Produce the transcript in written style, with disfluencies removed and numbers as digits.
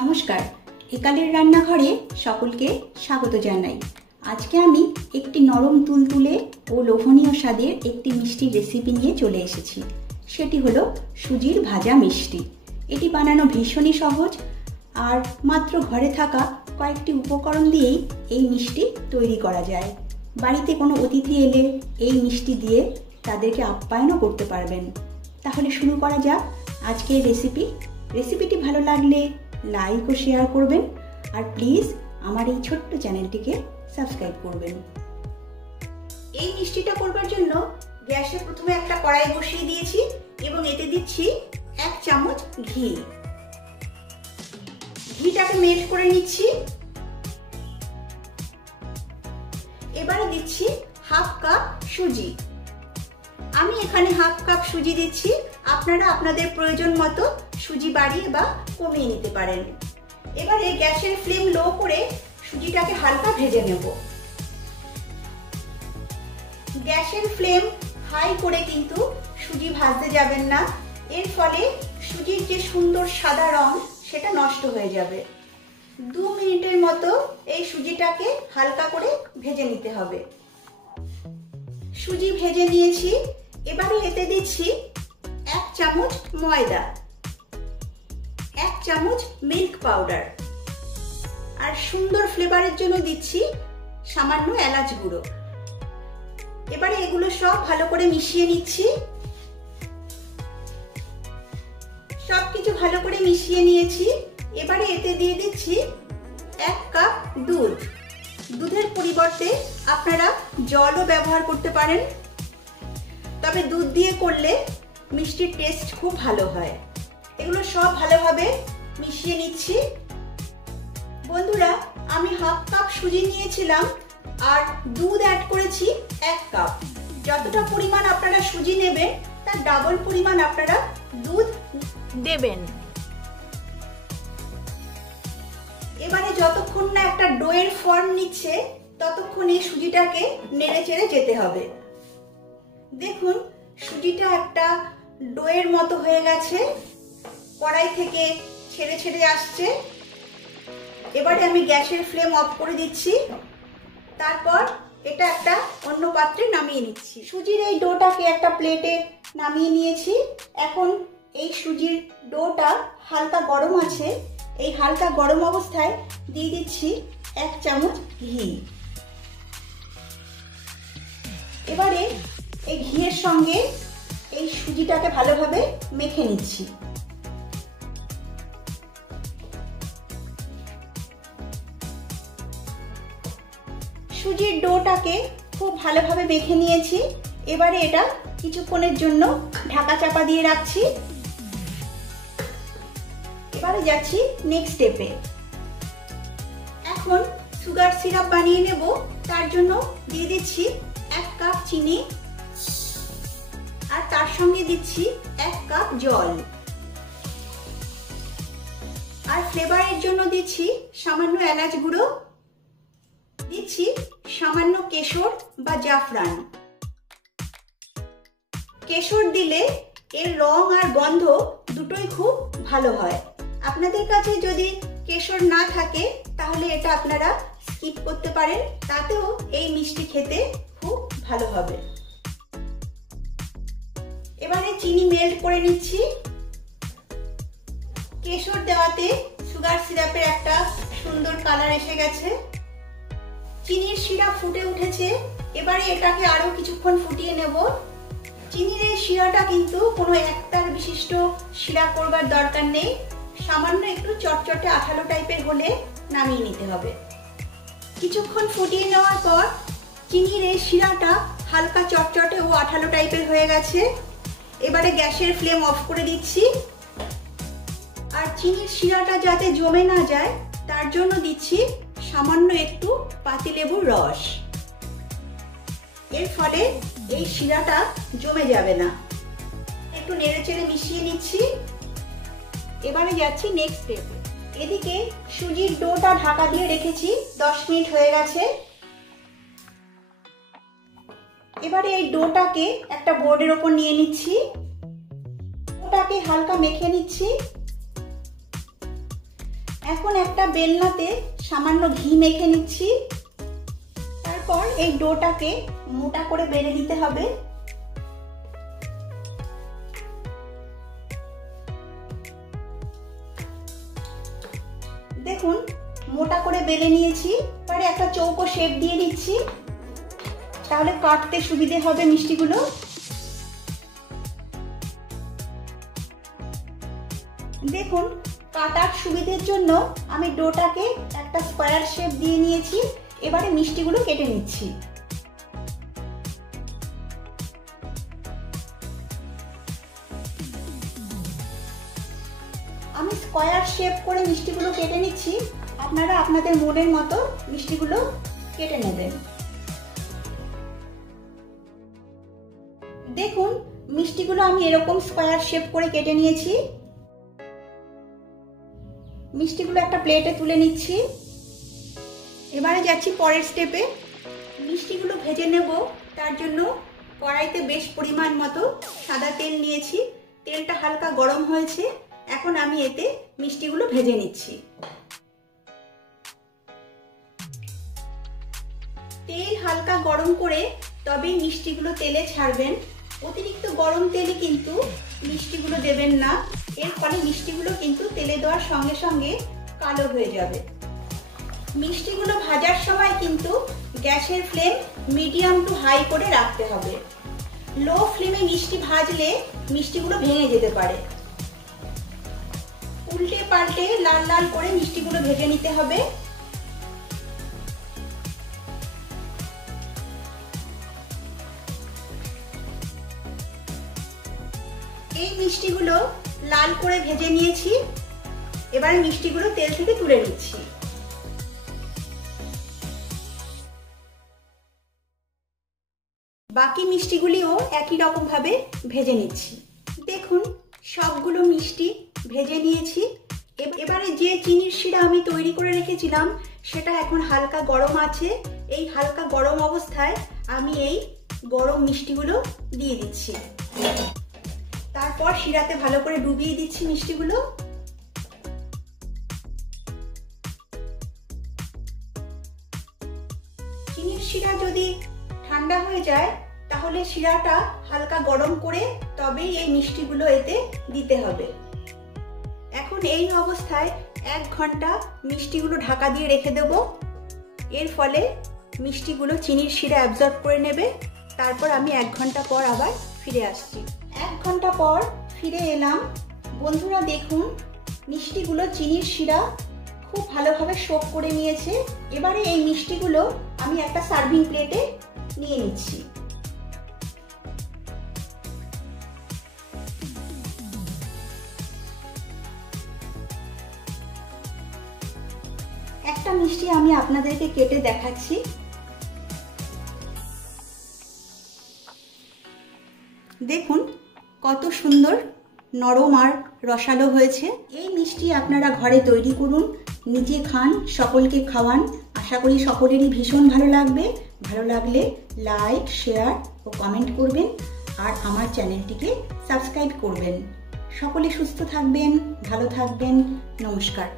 নমস্কার, একালের রান্নাঘরে সকলকে স্বাগত জানাই। আজকে আমি একটি নরম তুলতুলে ও লোভনীয় স্বাদের একটি মিষ্টি রেসিপি নিয়ে চলে এসেছি। সেটি হলো সুজির ভাজা মিষ্টি। এটি বানানো ভীষণই সহজ আর মাত্র ঘরে থাকা কয়েকটি উপকরণ দিয়েই এই মিষ্টি তৈরি করা যায়। বাড়িতে কোনো অতিথি এলে এই মিষ্টি দিয়ে তাদেরকে আপ্যায়নও করতে পারবেন। তাহলে শুরু করা যাক আজকের রেসিপিটি ভালো লাগলে লাইক ও শেয়ার করবেন আর প্লিজ আমার এই ছোট্ট চ্যানেলটিকে সাবস্ক্রাইব করবেন। এই মিষ্টিটা করবার জন্য গ্যাসে প্রথমে একটা কড়াই বসিয়ে দিয়েছি এবং এতে দিচ্ছি 1 চামচ ঘি। ঘিটাকে মেল্ট করে নিচ্ছি। এবারে দিচ্ছি 1/2 কাপ সুজি। আমি এখানে 1/2 কাপ সুজি দিচ্ছি, আপনারা আপনাদের প্রয়োজন মতো সুজি বাড়িয়ে বা কমিয়ে নিতে পারেন। এবারে গ্যাসের ফ্লেম লো করে সুজিটাকে হালকা ভেজে নেব। গ্যাসের ফ্লেম হাই করে কিন্তু সুজি ভাজতে যাবেন না, এর ফলে সুজির যে সুন্দর সাদা রং সেটা নষ্ট হয়ে যাবে। 2 মিনিটের মতো এই সুজিটাকে হালকা করে ভেজে নিতে হবে। সুজি ভেজে নিয়েছি। এবারে এতে দিচ্ছি 1 চামচ ময়দা, 1 চামচ মিল্ক পাউডার আর সুন্দর ফ্লেভারের জন্য দিচ্ছি সামান্য এলাচ গুঁড়ো। এবারে এগুলো সব ভালো করে মিশিয়ে নিচ্ছি। সবকিছু ভালো করে মিশিয়ে নিয়েছি। এবারে এতে দিয়ে দিচ্ছি 1 কাপ দুধ। দুধের পরিবর্তে আপনারা জলও ব্যবহার করতে পারেন, তবে দুধ দিয়ে করলে মিষ্টির টেস্ট খুব ভালো হয়। এগুলো সব ভালোভাবে মিশিয়ে নিচ্ছি। বন্ধুরা, আমি 1/2 কাপ সুজি নিয়েছিলাম আর দুধ অ্যাড করেছি 1 কাপ। যতটা পরিমাণ আপনারা সুজি নেবেন তার ডাবল পরিমাণ আপনারা দুধ দেবেন। এবারে যতক্ষণ না একটা ডোয়ের ফর্ম নিচ্ছে ততক্ষণ এই সুজিটাকে নেড়ে চেড়ে যেতে হবে। দেখুন সুজিটা একটা ডোয়ের মতো হয়ে গেছে, কড়াই থেকে ছেড়ে ছেড়ে আসছে। এবারে আমি গ্যাসের ফ্লেম অফ করে দিচ্ছি। তারপর এটা একটা অন্য পাত্রে নামিয়ে নিচ্ছি। সুজির এই ডোটাকে একটা প্লেটে নামিয়ে নিয়েছি। এখন এই সুজির ডোটা হালকা গরম আছে। এই হালকা গরম অবস্থায় দিয়ে দিচ্ছি 1 চামচ ঘি। এবারে এই ঘিয়ের সঙ্গে এই সুজিটাকে ভালোভাবে মেখে নিচ্ছি। সুজির ডোটাকে খুব ভালোভাবে মেখে নিয়েছি। এবারে এটা কিছুক্ষণের জন্য ঢাকা চাপা দিয়ে রাখছি। এবারে যাচ্ছি নেক্সট স্টেপে। এখন সুগার সিরাপ বানিয়ে নেব। তার জন্য দিয়ে দিচ্ছি 1 কাপ চিনি আর তার সঙ্গে দিচ্ছি 1 কাপ জল আর ফ্লেভারের জন্য দিচ্ছি সামান্য এলাচ গুঁড়ো, দিচ্ছি সামান্য কেশর বা জাফরান। কেশর দিলে এর রং আর গন্ধ দুটোই খুব ভালো হয়। আপনাদের কাছে যদি কেশর না থাকে তাহলে এটা আপনারা স্কিপ করতে পারেন, তাতেও এই মিষ্টি খেতে খুব ভালো হবে। এবারে চিনি মেল্ট করে নিচ্ছি। কেশর দেওয়াতে সুগার সিরাপের একটা সুন্দর কালার এসে গেছে। চিনির শিরা ফুটে উঠেছে। এবারে এটাকে আরো কিছুক্ষণ ফুটিয়ে নেব। চিনির এই শিরাটা কিন্তু কোনো একটার বিশিষ্ট শিরা করবার দরকার নেই, সামান্য একটু চটচটে আঠালো টাইপের হলে নামিয়ে নিতে হবে। কিছুক্ষণ ফুটিয়ে নেওয়ার পর চিনির এই শিরাটা হালকা চটচটে ও আঠালো টাইপের হয়ে গেছে। এবারে গ্যাসের ফ্লেম অফ করে দিচ্ছি। আর চিনির শিরাটা যাতে জমে না যায় তার জন্য দিচ্ছি সামান্য একটু পাতিলেবুর রস। এর ফলে এই শিরাটা জমে যাবে না। একটু নেড়ে চেড়ে মিশিয়ে নিচ্ছি। এবারে যাচ্ছি নেক্সট স্টেপে। এদিকে সুজির ডোটা ঢাকা দিয়ে রেখেছি, 10 মিনিট হয়ে গেছে। এবারে এই ডোটাকে একটা বোর্ডের ওপর নিয়ে নিচ্ছি। ডোটাকে হালকা মেখে নিচ্ছি। এখন একটা বেলনাতে সামান্য ঘি মেখে নিচ্ছি। তারপর এই ডোটাকে মোটা করে বেলে নিতে হবে। দেখুন মোটা করে বেলে নিয়েছি। এবারে একটা চৌকো শেপ দিয়ে নিচ্ছি, তাহলে কাটতে সুবিধে হবে মিষ্টিগুলো। দেখুন কাটার সুবিধের জন্য আমি ডোটাকে একটা স্কয়ার শেপ দিয়ে নিয়েছি। এবারে মিষ্টিগুলো কেটে নিচ্ছি। আমি স্কয়ার শেপ করে মিষ্টিগুলো কেটে নিচ্ছি। আপনারা আপনাদের মনের মতো মিষ্টিগুলো কেটে নেবেন। দেখুন মিষ্টিগুলো আমি এরকম স্কয়ার শেপ করে কেটে নিয়েছি। মিষ্টিগুলো একটা প্লেটে তুলে নিচ্ছি। এবারে যাচ্ছি পরের স্টেপে। মিষ্টিগুলো ভেজে নেব, তার জন্য কড়াইতে বেশ পরিমাণ মতো সাদা তেল নিয়েছি। তেলটা হালকা গরম হয়েছে, এখন আমি এতে মিষ্টিগুলো ভেজে নিচ্ছি। তেল হালকা গরম করে তবেই মিষ্টিগুলো তেলে ছাড়বেন। অতিরিক্ত গরম তেলে কিন্তু মিষ্টিগুলো দেবেন না, এর ফলে মিষ্টিগুলো কিন্তু তেলে দেওয়ার সঙ্গে সঙ্গে কালো হয়ে যাবে। মিষ্টিগুলো ভাজার সময় কিন্তু গ্যাসের ফ্লেম মিডিয়াম টু হাই করে রাখতে হবে। লো ফ্লেমে মিষ্টি ভাজলে মিষ্টিগুলো ভেঙে যেতে পারে। উল্টে পাল্টে লাল লাল করে মিষ্টিগুলো ভেজে নিতে হবে। এই মিষ্টিগুলো লাল করে ভেজে নিয়েছি। এবারে মিষ্টিগুলো তেল থেকে তুলে নিচ্ছি। বাকি মিষ্টিগুলিও একই রকম ভাবে ভেজে নিচ্ছি। দেখুন সবগুলো মিষ্টি ভেজে নিয়েছি। এবারে যে চিনির শিরা আমি তৈরি করে রেখেছিলাম সেটা এখন হালকা গরম আছে। এই হালকা গরম অবস্থায় আমি এই গরম মিষ্টিগুলো দিয়ে দিচ্ছি। তারপর শিরাতে ভালো করে ডুবিয়ে দিচ্ছি মিষ্টিগুলো। চিনির শিরা যদি ঠান্ডা হয়ে যায় তাহলে শিরাটা হালকা গরম করে তবেই এই মিষ্টিগুলো এতে দিতে হবে। এখন এই অবস্থায় 1 ঘন্টা মিষ্টিগুলো ঢাকা দিয়ে রেখে দেব। এর ফলে মিষ্টিগুলো চিনির শিরা অ্যাবজর্ব করে নেবে। তারপর আমি 1 ঘন্টা পর আবার ফিরে আসছি। 1 ঘন্টা পর ফিরে এলাম। বন্ধুরা দেখুন মিষ্টিগুলো চিনির শিরা খুব ভালোভাবে সোক করে নিয়েছে। এবারে এই মিষ্টিগুলো আমি একটা সার্ভিং প্লেটে নিয়ে নিচ্ছি। একটা মিষ্টি আমি আপনাদেরকে কেটে দেখাচ্ছি। দেখুন কত সুন্দর নরম আর রসালো হয়েছে। এই মিষ্টি আপনারা ঘরে তৈরি করুন, নিজে খান, সকলকে খাওয়ান। আশা করি সকলেরই ভীষণ ভালো লাগবে। ভালো লাগলে লাইক, শেয়ার ও কমেন্ট করবেন আর আমার চ্যানেলটিকে সাবস্ক্রাইব করবেন। সকলে সুস্থ থাকবেন, ভালো থাকবেন। নমস্কার।